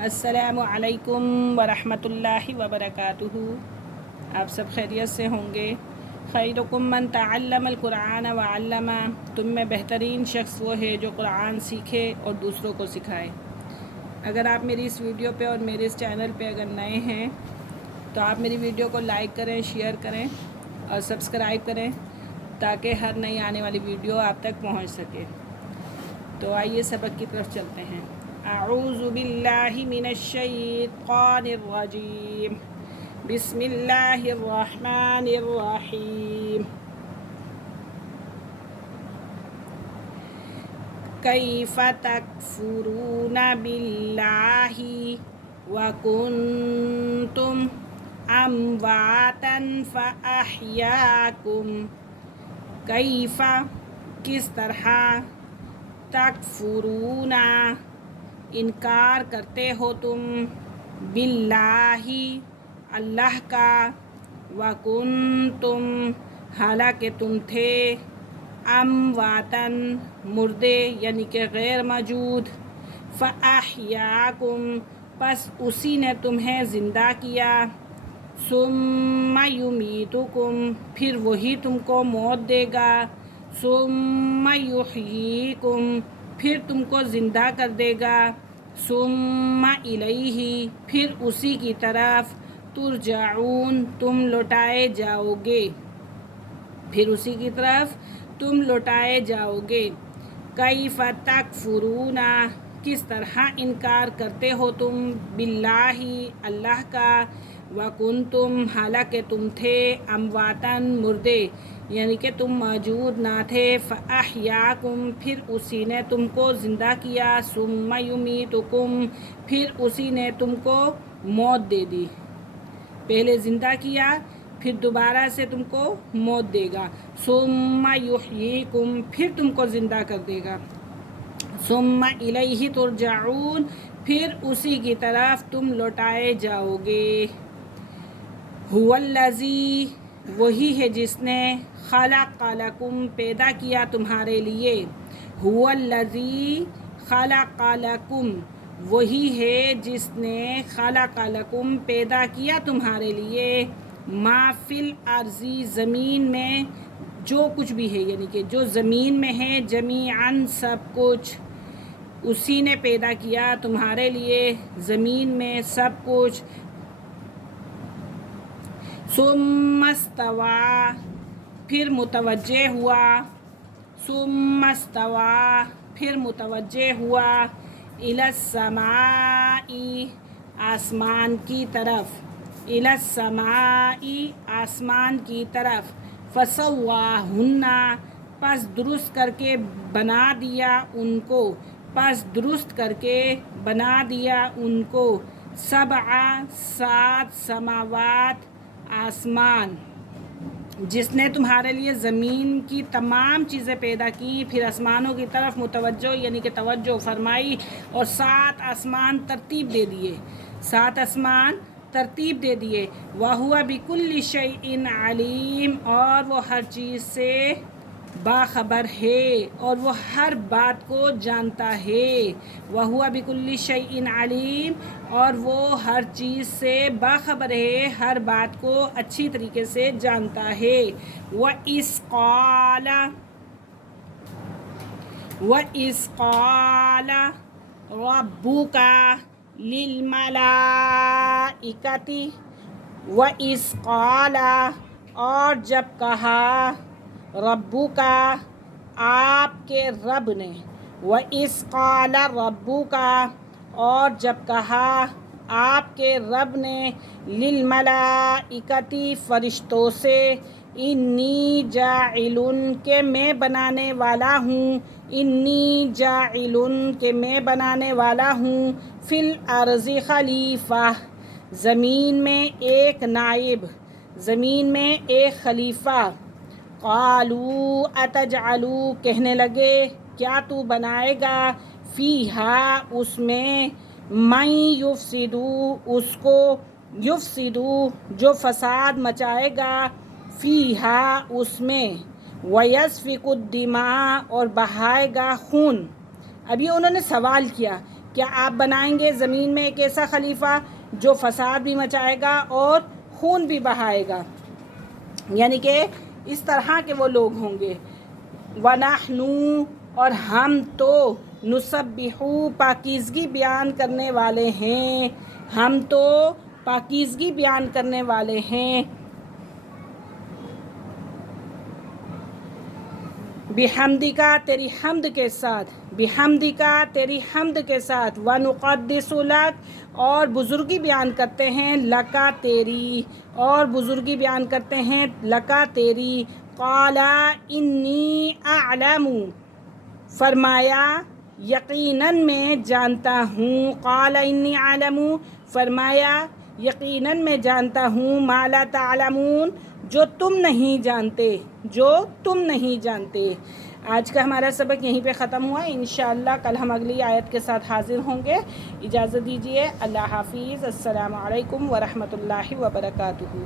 السلام علیکم ورحمۃ اللہ وبرکاتہ۔ آپ سب خیریت سے ہوں گے؟ خیرکم من تعلم القرآن وعلمہ، تم میں بہترین شخص وہ ہے جو قرآن سیکھے اور دوسروں کو سکھائے۔ اگر آپ میری اس ویڈیو پہ اور میرے اس چینل پہ اگر نئے ہیں تو آپ میری ویڈیو کو لائک کریں، شیئر کریں اور سبسکرائب کریں تاکہ ہر نئی آنے والی ویڈیو آپ تک پہنچ سکے۔ تو آئیے سبق کی طرف چلتے ہیں۔ اعوذ باللہ من الشیطان الرجیم، بسم اللہ الرحمن الرحیم۔ کیف تکفرون باللہ وکنتم امواتا فاحیاکم، کیف کس طرح، تکفرون انکار کرتے ہو تم، باللہ اللہ کا، وکنتم حالانکہ تم تھے، امواتن مردے یعنی کہ غیر موجود، فاحیاکم پس اسی نے تمہیں زندہ کیا، ثم یمیتکم پھر وہی تم کو موت دے گا، ثم یحییکم پھر تم کو زندہ کر دے گا، ثم الیہ پھر اسی کی طرف، ترجعون تم لوٹائے جاؤ گے، پھر اسی کی طرف تم لوٹائے جاؤ گے۔ کیف تکفرون کس طرح انکار کرتے ہو تم، باللہ اللہ کا، وکنتم حالانکہ تم تھے، امواتن مردے یعنی کہ تم موجود نہ تھے، فاحیاکم پھر اسی نے تم کو زندہ کیا، ثم یمیتکم پھر اسی نے تم کو موت دے دی، پہلے زندہ کیا پھر دوبارہ سے تم کو موت دے گا، ثم یحییکم پھر تم کو زندہ کر دے گا، ثم الیہ ترجعون پھر اسی کی طرف تم لوٹائے جاؤ گے۔ هو الذی وہی ہے جس نے، خلق لکم پیدا کیا تمہارے لیے، هو الذی خلق لکم وہی ہے جس نے، خلق لکم پیدا کیا تمہارے لیے، ما فی الارض زمین میں جو کچھ بھی ہے یعنی کہ جو زمین میں ہے، جمیعاً سب کچھ اسی نے پیدا کیا تمہارے لیے، زمین میں سب کچھ، ثم استوی پھر متوجہ ہوا، ثم استوی پھر متوجہ ہوا، الی السماء آسمان کی طرف، الی السماء آسمان کی طرف، فسواہن پس درست کر کے بنا دیا ان کو، پس درست کر کے بنا دیا ان کو، سبع سات سماوات آسمان، جس نے تمہارے لیے زمین کی تمام چیزیں پیدا کی، پھر آسمانوں کی طرف متوجہ یعنی کہ توجہ فرمائی اور 7 آسمان ترتیب دے دیے، 7 آسمان ترتیب دے دیے، وَهُوَ بِكُلِّ شَيْءٍ عَلِيمٌ اور وہ ہر چیز سے باخبر ہے اور وہ ہر بات کو جانتا ہے، وَهُوَ بِكُلِّ شَيْءٍ عَلِيمٌ اور وہ ہر چیز سے باخبر ہے، ہر بات کو اچھی طریقے سے جانتا ہے۔ وَإِذْ قَالَ رَبُّكَ لِلْمَلَائِكَةِ وَإِذْ قَالَ اور جب کہا، ربُّکَ آپ کے رب نے، وَإِذْ قَالَ رَبُّکَ اور جب کہا آپ کے رب نے، لِلْمَلَائِكَةِ فرشتوں سے، انی جاعل کہ میں بنانے والا ہوں، انی جاعل کہ میں بنانے والا ہوں، فی الارض خلیفہ زمین میں ایک نائب، زمین میں ایک خلیفہ، قالوا اتجعل کہنے لگے کیا تو بنائے گا، فیہا اس میں، من یفسد اس کو، یفسد جو فساد مچائے گا، فیہا اس میں، ویسفک الدماء اور بہائے گا خون۔ اب یہ انہوں نے سوال کیا کیا آپ بنائیں گے زمین میں ایک ایسا خلیفہ جو فساد بھی مچائے گا اور خون بھی بہائے گا، یعنی کہ اس طرح کے وہ لوگ ہوں گے۔ وَنَحْنُ اور ہم تو نُسَبِّحُ پاکیزگی بیان کرنے والے ہیں، ہم تو پاکیزگی بیان کرنے والے ہیں، بِحَمْدِکَ تیری حمد کے ساتھ، بِحَمْدِکَ تیری حمد کے ساتھ، وَنُقَدِّسُ لَکَ اور بزرگی بیان کرتے ہیں لَکَ تیری، اور بزرگی بیان کرتے ہیں لَکَ تیری۔ قَالَ إِنِّی أَعْلَمُ فرمایا یقیناً میں جانتا ہوں، قَالَ إِنِّی أَعْلَمُ فرمایا یقیناً میں جانتا ہوں، مَا لَا تَعْلَمُونَ جو تم نہیں جانتے، جو تم نہیں جانتے۔ آج کا ہمارا سبق یہیں پہ ختم ہوا، انشاءاللہ کل ہم اگلی آیت کے ساتھ حاضر ہوں گے۔ اجازت دیجیے، اللہ حافظ، السلام علیکم ورحمۃ اللہ وبرکاتہ۔